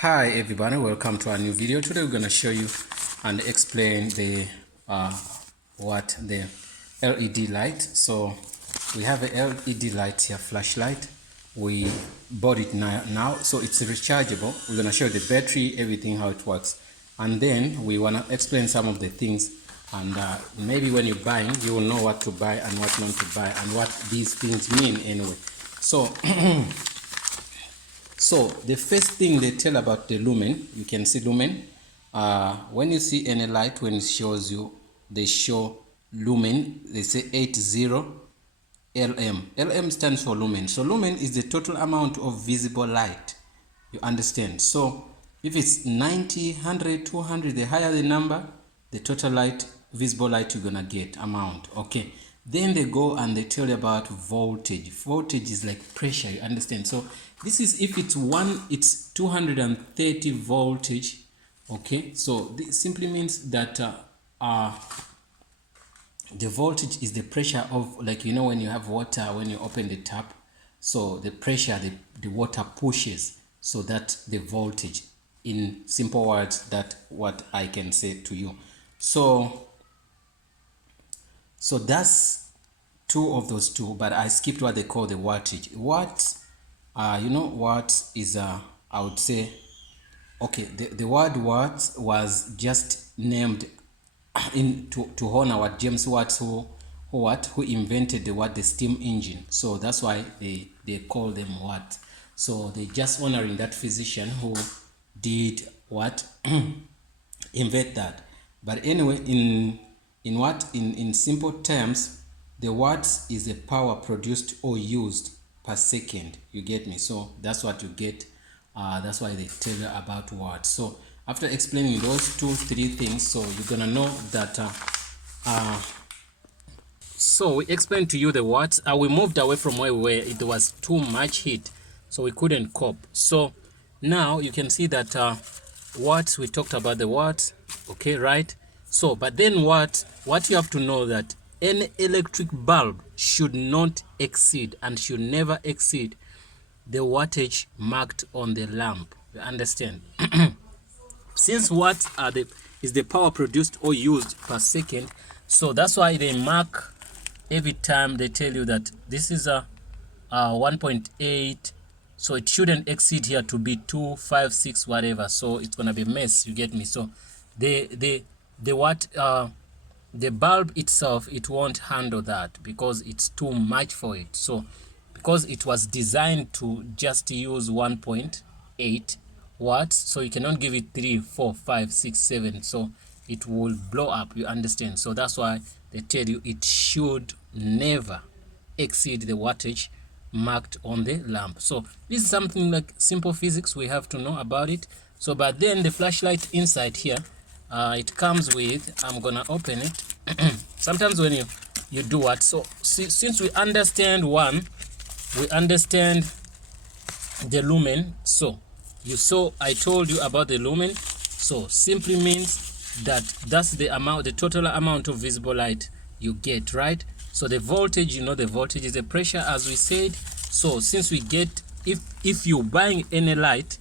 Hi everybody, welcome to a new video. Today we're going to show you and explain the what the LED light. So we have a LED light here, flashlight. We bought it now, so it's rechargeable. We're going to show you the battery, everything, how it works, and then we want to explain some of the things, and maybe when you're buying you will know what to buy and what not to buy and what these things mean anyway. So So the first thing they tell about the lumen, you can see lumen. When you see any light, when it shows you, they show lumen, they say 80 LM. LM stands for lumen. So lumen is the total amount of visible light. You understand? So if it's 90, 100, 200, the higher the number, the total light, visible light you're gonna get amount. Okay. Then they go and they tell you about voltage. Voltage is like pressure, you understand? So this is if it's it's 230 voltage. Okay, so this simply means that the voltage is the pressure of, like, you know, when you have water, when you open the tap, so the pressure the water pushes, so that the voltage, in simple words, that what I can say to you. So that's two of those two, but I skipped what they call the wattage. Watt, you know, watt is I would say, okay, the word watt was just named to honor what James Watt, who invented the steam engine. So that's why they call them watt. So they just honoring that physician who did what invent that. But anyway, in simple terms, the watts is the power produced or used per second. You get me? So that's what you get. That's why they tell you about watts. So after explaining those 2-3 things, so you're gonna know that so we explained to you the watts. We moved away from where we were. It was too much heat, so we couldn't cope. So now you can see that watts, we talked about the watts. Okay, right? So but then what you have to know, that any electric bulb should not exceed and should never exceed the wattage marked on the lamp. You understand? Since watts is the power produced or used per second, so that's why they mark every time. They tell you that this is a 1.8, so it shouldn't exceed here to be 2, 5, 6, whatever. So it's gonna be a mess. You get me? So the bulb itself, it won't handle that because it's too much for it. So because it was designed to just use 1.8 watts, so you cannot give it 3, 4, 5, 6, 7, so it will blow up. You understand? So that's why they tell you it should never exceed the wattage marked on the lamp. So this is something like simple physics, we have to know about it. So but then the flashlight inside here, it comes with, I'm gonna open it. Sometimes when you do what, so since we understand we understand the lumen. So you saw I told you about the lumen. So simply means that that's the amount, the total amount of visible light you get, right? So the voltage, you know, the voltage is the pressure, as we said. So since we get, if you're buying any light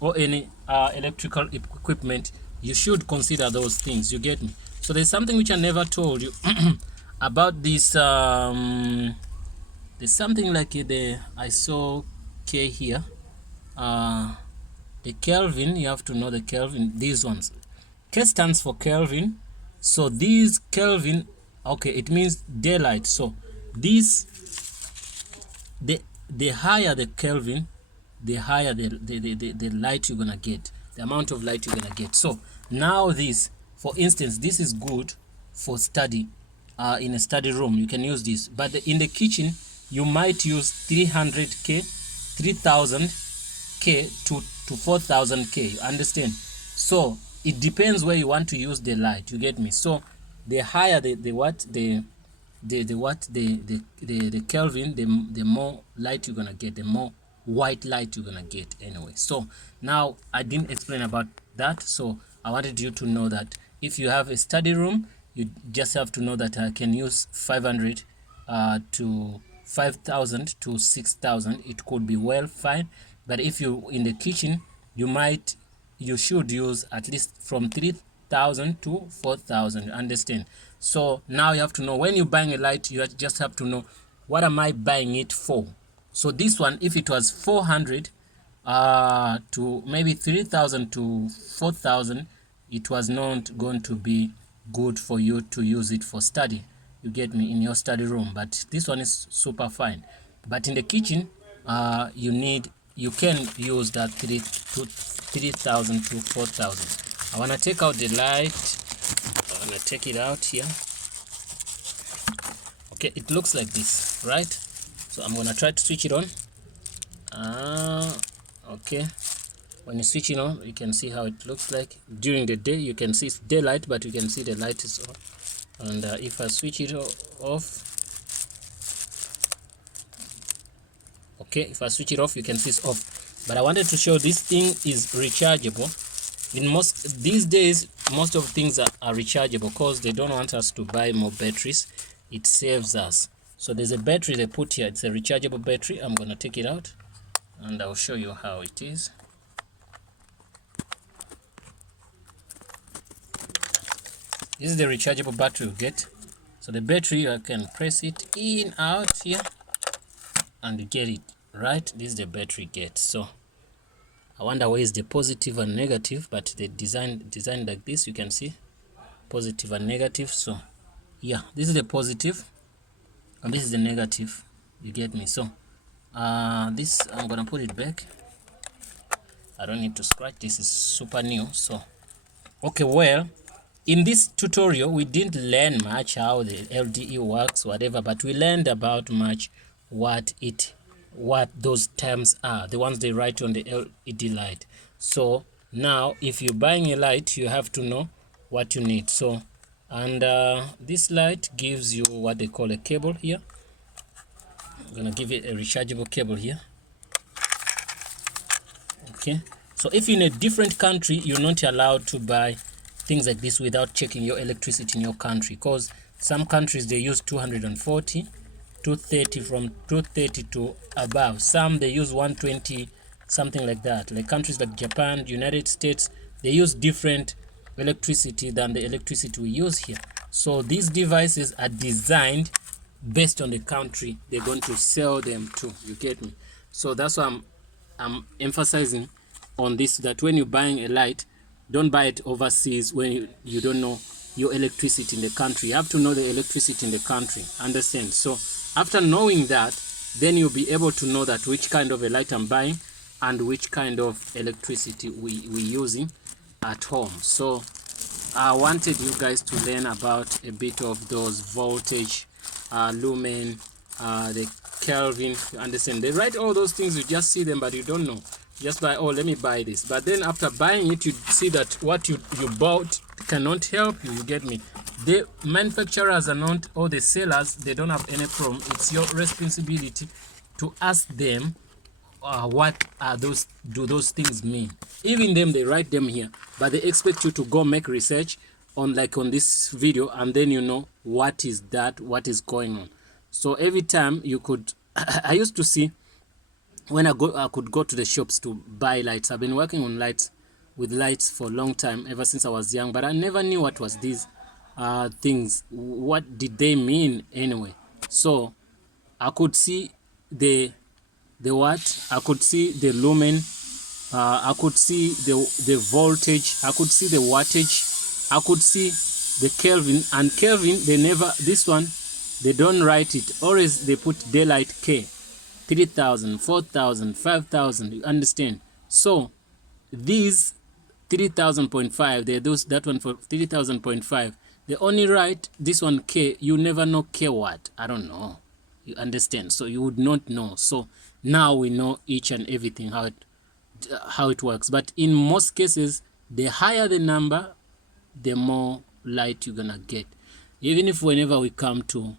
or any electrical equipment, you should consider those things. You get me? So there's something which I never told you about this. There's something like I saw K here. The Kelvin, you have to know the Kelvin. These ones, K stands for Kelvin. So these Kelvin, okay, it means daylight. So these, the higher the Kelvin, the higher the light you're gonna get, the amount of light you're gonna get. So now this, for instance, this is good for study. In a study room you can use this, but in the kitchen you might use 300K, 3000K to 4000K. You understand? So it depends where you want to use the light. You get me? So the higher the Kelvin, the more light you're gonna get, the more white light you're gonna get anyway. So now I didn't explain about that, so I wanted you to know that if you have a study room, you just have to know that I can use 500 to 5000 to 6000. It could be well fine. But if you in the kitchen, you should use at least from 3,000 to 4,000. You understand? So now you have to know, when you're buying a light, you just have to know, what am I buying it for? So this one, if it was 400 to maybe 3,000 to 4,000, it was not going to be good for you to use it for study. You get me? In your study room. But this one is super fine. But in the kitchen, you can use that 3,000 to 4,000. I want to take out the light. I want to take it out here. Okay, it looks like this, right? So I'm gonna try to switch it on. Okay, when you switch it on, you can see how it looks like. During the day, you can see it's daylight, but you can see the light is on. And if I switch it off, okay, if I switch it off, you can see it's off. But I wanted to show this thing is rechargeable. In these days, most of things are rechargeable because they don't want us to buy more batteries. It saves us. So there's a battery they put here. It's a rechargeable battery. I'm gonna take it out and I'll show you how it is. This is the rechargeable battery you get. So the battery, I can press it in, out here, and you get it, right? This is the battery get. So I wonder where is the positive and negative, but they designed like this. You can see positive and negative. So yeah, this is the positive and this is the negative. You get me? So this, I'm gonna put it back. I don't need to scratch. This is super new. So okay, well, in this tutorial we didn't learn much how the LDE works, whatever, but we learned about much what those terms are, the ones they write on the LED light. So now if you're buying a light, you have to know what you need. So and this light gives you what they call a cable here. I'm gonna give it a rechargeable cable here. Okay, so if you're in a different country, you're not allowed to buy things like this without checking your electricity in your country, because some countries they use 240, 230, from 230 to above. Some they use 120, something like that. Like countries like Japan, United States, they use different electricity than the electricity we use here. So these devices are designed based on the country they're going to sell them to. You get me? So that's why I'm emphasizing on this, that when you're buying a light, don't buy it overseas when you don't know your electricity in the country. You have to know the electricity in the country. Understand? So after knowing that, then you'll be able to know that which kind of a light I'm buying and which kind of electricity we're using at home. So I wanted you guys to learn about a bit of those voltage, lumen, the Kelvin. You understand? They write all those things, you just see them but you don't know. Just buy, oh, let me buy this. But then after buying it, you see that what you bought cannot help you. You get me? The manufacturers are not, or the sellers, they don't have any problem. It's your responsibility to ask them what are those, do those things mean. Even them, they write them here, but they expect you to go make research on, like on this video, and then you know what is that, what is going on. So every time you could I used to see when I could go to the shops to buy lights. I've been working on lights, with lights for a long time, ever since I was young, but I never knew what was these things. What did they mean anyway? So I could see the what, I could see the lumen, I could see the voltage, I could see the wattage, I could see the Kelvin. And Kelvin, they never, this one they don't write it, always they put daylight K, 3,000, 4,000, 5,000. You understand? So these 3,000.5, they those, that one for 3,000.5, they only write this one K. You never know K what, I don't know. You understand? So you would not know. So now we know each and everything, how it works. But in most cases, the higher the number, the more light you're gonna get. Even if whenever we come to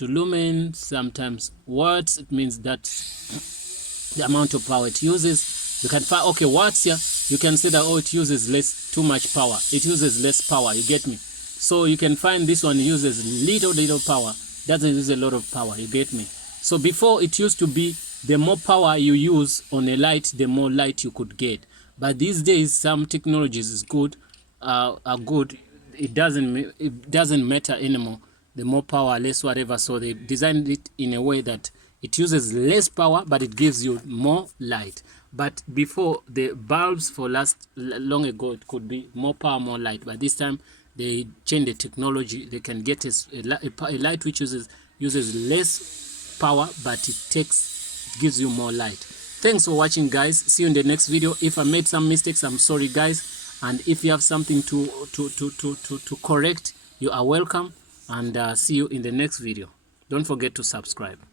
lumen, sometimes watts, it means that the amount of power it uses. You can find, okay, watts here, you can say that, oh, it uses too much power, it uses less power. You get me? So you can find this one uses little power, doesn't use a lot of power. You get me? So before, it used to be the more power you use on a light, the more light you could get. But these days, some technologies is good, are good. It doesn't matter anymore. The more power, less whatever. So they designed it in a way that it uses less power, but it gives you more light. But before, the bulbs for long ago, it could be more power, more light. But this time, they change the technology. They can get a light which uses less power, but it gives you more light. Thanks for watching, guys. See you in the next video. If I made some mistakes, I'm sorry, guys. And if you have something to correct, you are welcome. And see you in the next video. Don't forget to subscribe.